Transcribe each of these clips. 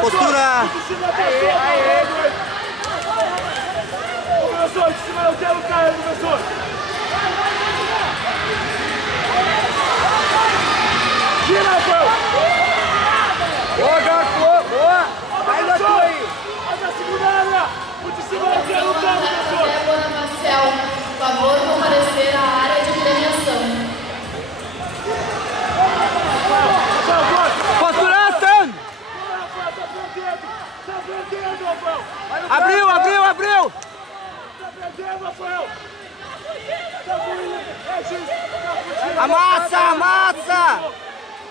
Postura! Professor, de cima eu quero cair, professor! Gira, Rafael! Boa, garoto! Boa! Vai da tua aí! Faz a segunda área! O de cima eu quero cair, professor! Débora Marcel, por favor, comparecer à área de premiação. Posturação! Tá perdendo, Rafael! Abriu, abriu, abriu! Tá perdendo, Rafael! Tá fugindo! É, juiz! Tá fugindo! Amassa, amassa!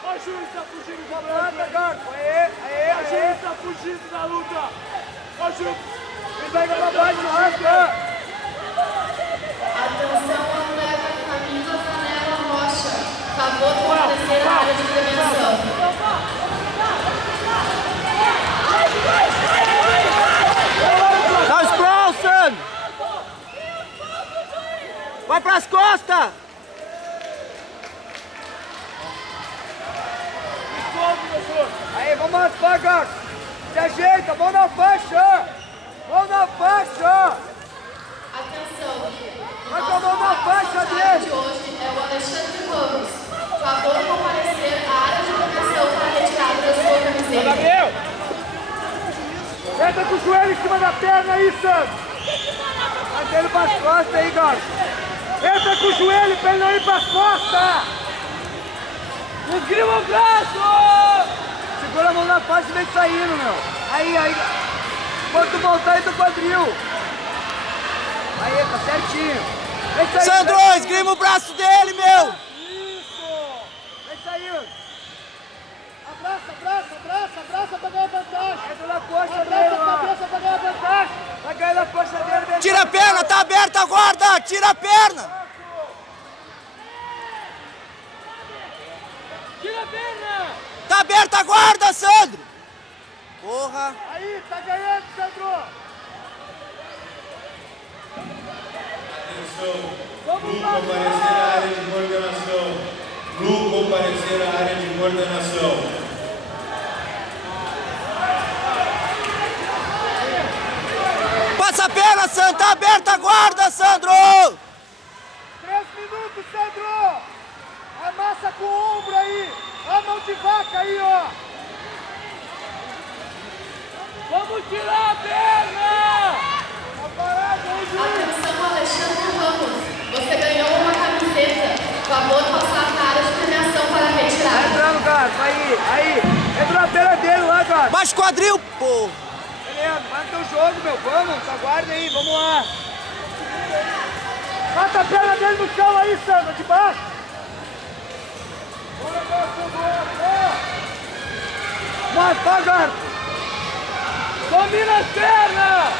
Ó, juiz, tá fugindo da Anda, luta! garoto! Aê, O juiz tá fugindo da luta! Ó, juiz! Ele vai pra baixo, rasga! Atenção, atleta Camila Zanella Rocha. Por favor, comparecer à área de premiação. Dá o sprawl, Sandro! Vai pras costas! Aí, vamos raspar, garoto! Se ajeita, mão na faixa! Mão na faixa! Atenção. Vai com a mão na faixa De dele! hoje é o Alexandre Ramos. Por favor, comparecer à área de premiação para a retirada da sua camiseta. Gabriel! Entra com o joelho em cima da perna aí, Sandro! Vai ele pras costas aí, garoto! Entra com o joelho pra ele não ir pras costas! Esgrima o braço! Segura a mão na faixa e vem saindo, meu! Aí! Quando tu voltar aí do quadril! Aí, tá certinho! Vem saindo! Sandro, esgrima o braço dele, meu! Vem saindo! Abraça pra ganhar vantagem! Entra na coxa Abraça dele, a ó! cabeça pra ganhar vantagem! Vai cair na coxa dele, vem! Tira a perna, tá aberta a guarda! Tira a perna! Tira a perna! Tá aberta a guarda, Sandro! Porra! Aí, tá ganhando, Sandro! Lu comparecer à área de coordenação. Lu comparecer à área de coordenação. Passa a perna, Sandro! Tá aberta a guarda, Sandro! 3 minutos, Sandro! Amassa com o ombro aí! Ó a mão de vaca aí, ó! Vamos tirar a perna! Tá parado, hein, juiz? Atenção, Alexandre Ramos. Você ganhou uma camiseta. Por favor, passar para a área de premiação para a Vai retirada. entrando, garoto! Aí! Entra na perna dele lá, garoto! Baixa o quadril, pô! Beleza, vai no teu jogo, meu! Vamos! Aguarda aí, vamos lá! Bata a perna dele no chão aí, Sandro, de baixo! Mas, vai, garoto! Domina as pernas!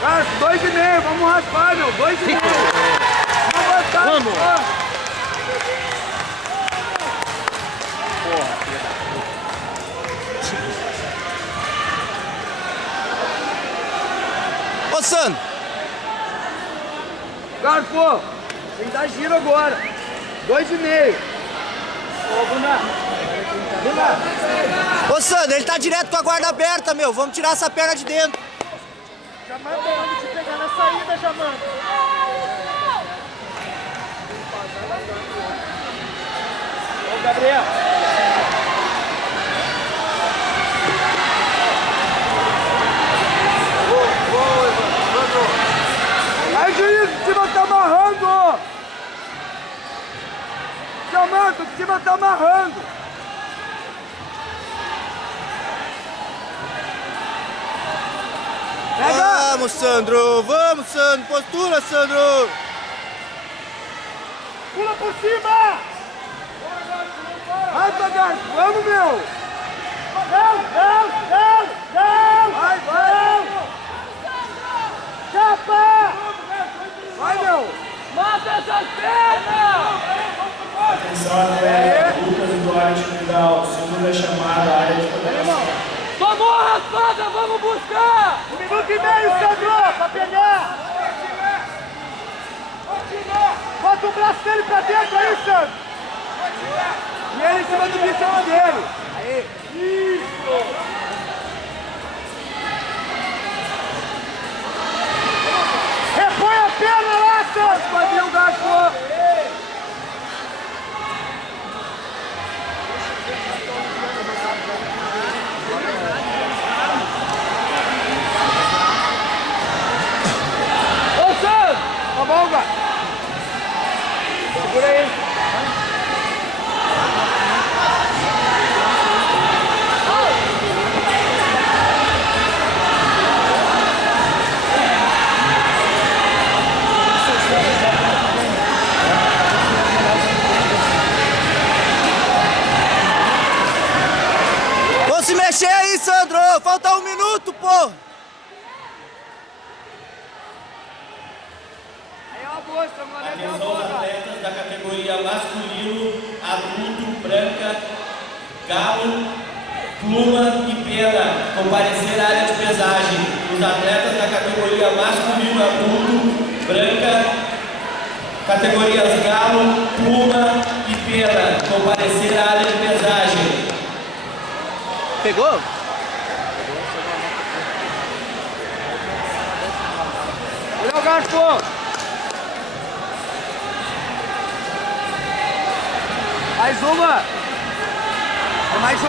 Garoto, 2,5, vamos raspar, meu! 2,5! Vamos! Ô, Sandro! Garoto, pô! Tem que dar giro agora! 2,5! Ô, Buna! Ô, Sandro, ele tá direto com a guarda aberta, meu! Vamos tirar essa perna de dentro! Jamanta, vamos te pegar na saída, Jamanta! Ô, Gabriel! Aí, juiz, o cima tá amarrando! Jamanta, o cima tá amarrando! Pega! Vamos, Sandro! Vamos, Sandro! Postura, Sandro! Pula por cima! Vai, Garoto! Vamos, meu! Não! Vai, vai! Chapa! Vai, meu! Mata essas pernas! Atenção, atleta Lucas Duarte. Portugal, segunda chamada, área de coordenação. Tomou a raspada, vamos buscar! 1 minuto e meio, Sandro, pra pegar! Bota o braço dele pra dentro aí, Sandro! E ele em cima do bíceps dele. Aí. Isso! Repõe a perna lá, Sandro! Quadril, gasto. Ô, Sandro! Tá bom, cara? Segura aí. Vou se mexer aí, Sandro! Falta 1 minuto, pô! Aí é uma boa, estrangulamento é uma Atenção boa, aos cara. atletas da categoria masculino, adulto, branca, galo, pluma e pena. Comparecer à área de pesagem. Os atletas da categoria masculino, adulto, branca, categorias galo, pluma e pena. Comparecer à área de pesagem. Pegou? Olha o gasto. Mais uma. É mais uma.